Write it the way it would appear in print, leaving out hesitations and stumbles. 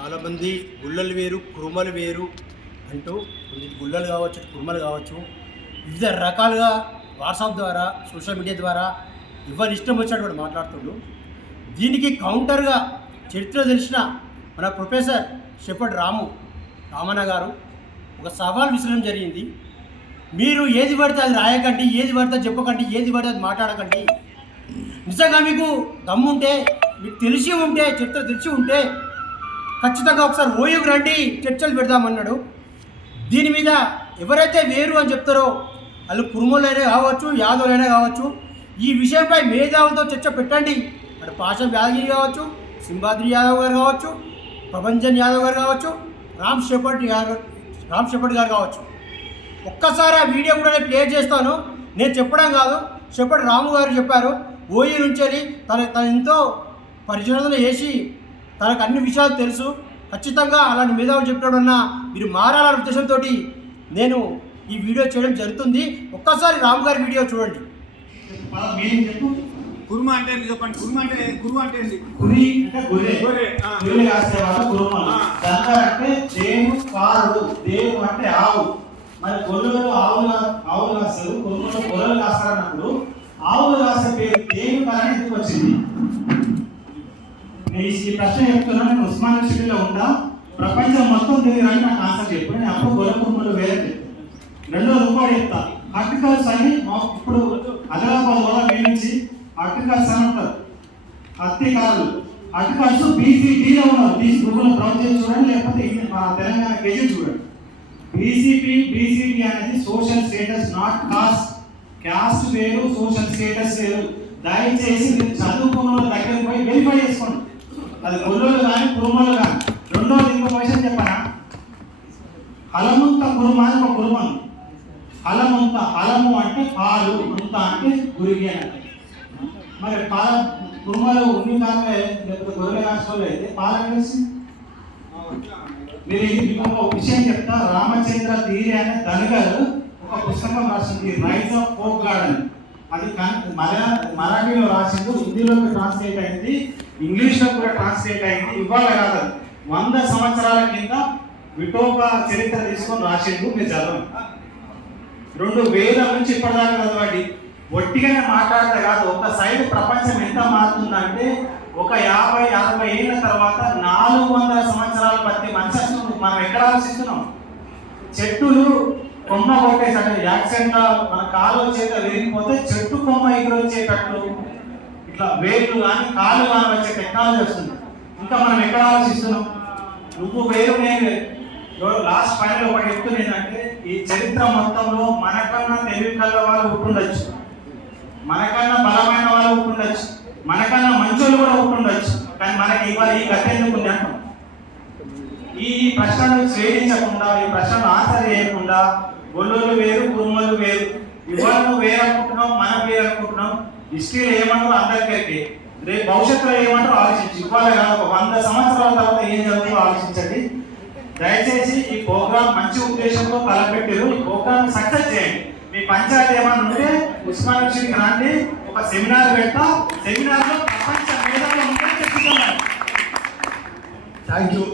చాలామంది గుళ్ళలు వేరు కురుమలు వేరు అంటూ కొన్ని గుళ్ళలు కావచ్చు కురుమలు కావచ్చు వివిధ రకాలుగా వాట్సాప్ ద్వారా సోషల్ మీడియా ద్వారా ఎవరి ఇష్టం వచ్చినటువంటి మాట్లాడుతుండ్రు. దీనికి కౌంటర్గా చరిత్ర తెలిసిన మన ప్రొఫెసర్ షెఫర్డ్ రామన్న గారు ఒక సవాల్ విసరడం జరిగింది. మీరు ఏది పడితే అది రాయకండి, ఏది పడితే చెప్పకండి, ఏది పడితే అది మాట్లాడకండి. నిజంగా మీకు దమ్ముంటే, మీకు తెలిసి ఉంటే, చరిత్ర తెలిసి ఉంటే ఖచ్చితంగా ఒకసారి ఓయూకు రండి, చర్చలు పెడదామన్నాడు. దీని మీద ఎవరైతే వేరు అని చెప్తారో వాళ్ళు కురుమలైనా కావచ్చు, యాదవులైనా కావచ్చు, ఈ విషయంపై మేధావులతో చర్చ పెట్టండి. అటు పాషా యాదగిరి కావచ్చు, సింహాద్రి యాదవ్ గారు కావచ్చు, ప్రభంజన్ యాదవ్ గారు కావచ్చు, రామ్ షెఫర్డ్ గారు కావచ్చు. ఒక్కసారి ఆ వీడియో కూడా నేను ప్లే చేస్తాను. నేను చెప్పడం కాదు, షెఫర్డ్ రాము గారు చెప్పారు. ఓయూ నుంచి తన ఎంతో పరిశోధన చేసి తనకు అన్ని విషయాలు తెలుసు. ఖచ్చితంగా అలాంటి మేధావులు చెప్పినప్పుడన్నా మీరు మారాలనే ఉద్దేశంతో నేను ఈ వీడియో చేయడం జరుగుతుంది. ఒక్కసారి రాము గారి వీడియో చూడండి. కుర్మ అంటే చెప్పండి. కుర్మ అంటే గురువు అంటే ఏంది? గురి అంటే గొర్రె. గొర్రె కాసే వాళ్ళ కుర్మ. దంగ అంటే దేవు కారుడు, దేవు అంటే ఆవు. మరి గొర్రెలు ఆవులు కాస్తారు, కుర్మలు గొర్రెలు కాస్తారన్నప్పుడు ఆవులు కాసే పేరు దేవు కారని ఎందుకు వచ్చింది? నేను ఈ ప్రశ్న చెప్తున్నా. నేను ఉస్మాన్ యూనివర్సిటీలో ఉంటా. ప్రపంచం మొత్తం దీని రండి నాకు ఆన్సర్ చెప్పు. నేను అప్పుడు గొర్రె కుర్మలు వేరే రెండో రూపాయలు చెప్తా. హార్టికల్స్ అని ఇప్పుడు ఆదిలాబాద్ వల్ల వేయించి హార్టికల్స్ అని ఉంటారు. హత్తికారులు హార్టికల్స్ బీసీపీలో ఉన్నారు. గూగుల్ బ్రౌజ్ చేసి చూడండి, లేకపోతే మన తెలంగాణ కేజీ చూడండి. బీసీపీ అనేది social status, not cost. Caste వేరు, సోషల్ స్టేటస్ వేరు. దయచేసి మీరు చదువుకున్న దగ్గరికి పోయి వెరిఫై చేసుకోండి. అది గొర్రెలు కానీ కురుమలు కానీ. రెండోది ఇంకో విషయం చెప్పనా, హలముంత కురుమ అని ఒక కురుమను. హలముంత, హలము అంటే పాలు, ముంత అంటే గురిగి అని. మరి పాల కురుమలు ఉన్ని కాలే లేకపోతే గొర్రెల కాసుకోలే అయితే పాల కలిసి. మీరు ఒక విషయం చెప్తా. రామచంద్ర ధీరే అనే ధనగారు ఒక పుస్తకం రాసింది, రైజ్ ఆఫ్ ఫోక్ గాడ్ అని. అది మరాఠీలో రాసిండు, హిందీలోకి ట్రాన్స్లేట్ అయింది, ఇంగ్లీష్లో కూడా ట్రాన్స్లేట్ అయింది. ఇవాళ కాదు, 100 సంవత్సరాల కింద విఠోబా చరిత్ర తీసుకొని రాసిండు. మీరు చదవండి. 2000 నుంచి ఇప్పటిదాకా చదవండి. ఒట్టిగానే మాట్లాడితే కాదు. ఒక సైడ్ ప్రపంచం ఎంత మారుతుందంటే ఒక 50-60 ఏళ్ళ తర్వాత 400 సంవత్సరాల బట్టి మనిషి మనం ఎక్కడ ఆలోచిస్తున్నాం? చెట్టులు కొమ్మ కొట్టేసట యాక్సిడెంట్ మన కాలు చేత విరిగిపోతే చెట్టు కొమ్మ ఎగురొచ్చేటట్లు ఇట్లా వేర్లు కానీ కాలు కానీ వచ్చే టెక్నాలజీ వస్తుంది. ఇంకా మనం ఎక్కడ ఆలోచిస్తున్నాం? నువ్వు వేరు నేను వేరు. లాస్ట్ ఫైనల్ ఒకటి చెప్తుంది ఏంటంటే, ఈ చరిత్ర మొత్తంలో మనకన్నా తెలివి కల్ల వాళ్ళు ఉంటుండొచ్చు, మనకన్నా బలమైన వాళ్ళు ఉంటుండొచ్చు, మనకన్నా మంచోళ్ళు కూడా ఉంటుండొచ్చు. కానీ మనకి ఇవాళ ఈ గత ఎందుకు ఉంది అంటాం. ఈ ప్రశ్నలు ఛేదించకుండా, ఈ ప్రశ్నలు ఆన్సర్ చేయకుండా గొల్లోళ్ళు వేరు కురుమలు వేరు, ఇవాళ నువ్వు వేరు అనుకుంటున్నావు, మనం వేరు అనుకుంటున్నాం. హిస్టరీలో ఏమంటారు అందరికీ, రేపు భవిష్యత్తులో ఏమంటారో ఆలోచించి. ఇవాళ కాదు, 100 సంవత్సరాల తర్వాత ఏం జరుగుతుందో ఆలోచించండి. దయచేసి ఈ ప్రోగ్రామ్ మంచి ఉద్దేశంతో తలపెట్టారు. ఈ ప్రోగ్రామ్ సక్సెస్ చేయండి. మీ పంచాయతీ ఏమైనా ఉంటే ఉస్మాన్ యూనివర్సిటీకి రండి, ఒక సెమినార్ పెడతా. సెమినార్లో ప్రపంచ మేధావులు ఉంటే చర్చిద్దాం. Thank you.